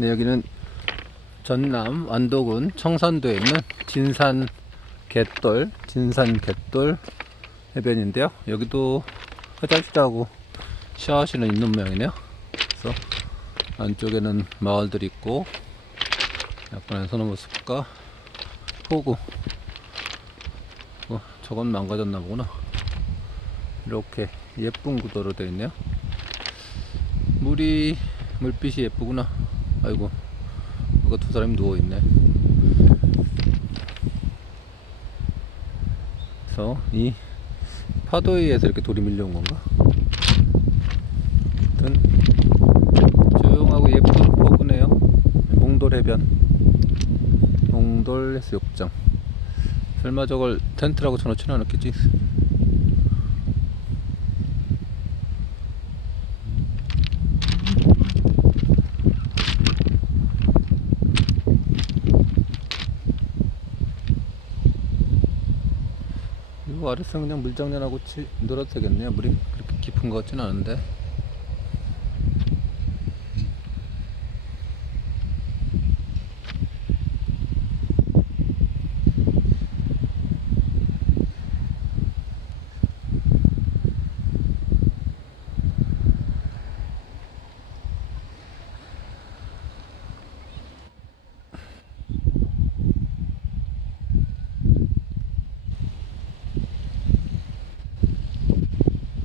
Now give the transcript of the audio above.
네, 여기는 전남 완도군 청산도에 있는 진산 갯돌, 진산 갯돌 해변인데요. 여기도 화장실 하고 샤워실은 있는 모양이네요. 그래서 안쪽에는 마을들이 있고 약간의 소나무숲과 포구 어, 저건 망가졌나 보구나. 이렇게 예쁜 구도로 되어 있네요. 물이 물빛이 예쁘구나. 아이고, 이거 두 사람이 누워 있네. 그래서 이 파도에 의해서 이렇게 돌이 밀려온 건가? 아무튼 조용하고 예쁜 포구네요. 몽돌 해변, 몽돌 해수욕장. 설마 저걸 텐트라고 쳐놓지는 않았겠지? 이거 아래서 그냥 물장난하고 치, 놀아도 되겠네요. 물이 그렇게 깊은 것 같지는 않은데.